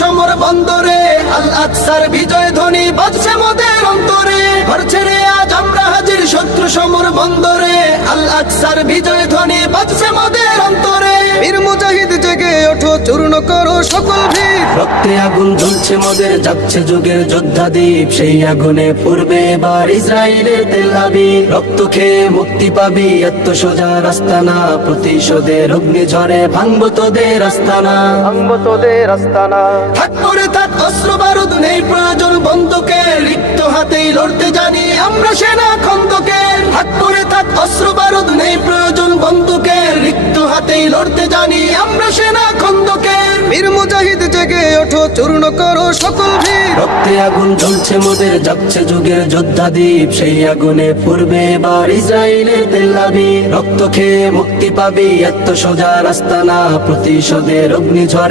সমর বন্দরে, আল আকসার বিজয় ধ্বনি বাজছে মোদের অন্তরে। ঘর ছেড়ে আজ আমরা হাজির শত্রু সমর বন্দরে, আল আকসার বিজয় ধ্বনি বাজছে মোদের অন্তরে। বীর মুজাহিদ জেগে ওঠো, চূর্ণ করো সকল ভিড়। রক্তে আগুন জ্বলছে মোদের, যাচ্ছে যুগের যোদ্ধা দ্বীপ। সেই আগুনে পূর্বে এবার ইসরায়েলের তেল আবিব। রক্ত খেয়ে মুক্তি পাবি, এত সোজা রাস্তা না। প্রতিশোধের অগ্নি ঝরে ভাঙবো তোদের আস্তানা, ভাঙবো তোদের আস্তানা। থাক পরে থাক অস্ত্র বারুদ, নেই প্রয়োজন বন্দুকের। রিক্ত হাতেই লড়তে জানি আমরা সেনা খন্দকের। থাক পরে থাক অস্ত্র বারুদ, নেই প্রয়োজন বন্দুকের। রিক্ত হাতেই লড়তে জানি আমরা সেনা খন্দকের। বীর মুজাহিদ জেগে ওঠো, চূর্ণ করো সকল ভিড়। রক্তে আগুন জ্বলছে মোদের, যাচ্ছে যুগের যোদ্ধা দ্বীপ। সেই আগুনে পূর্বে এবার ইসরায়েলের তেল আবিব। রক্ত খেয়ে মুক্তি পাবি, এত সোজা রাস্তা না। প্রতিশোধের অগ্নি ঝরে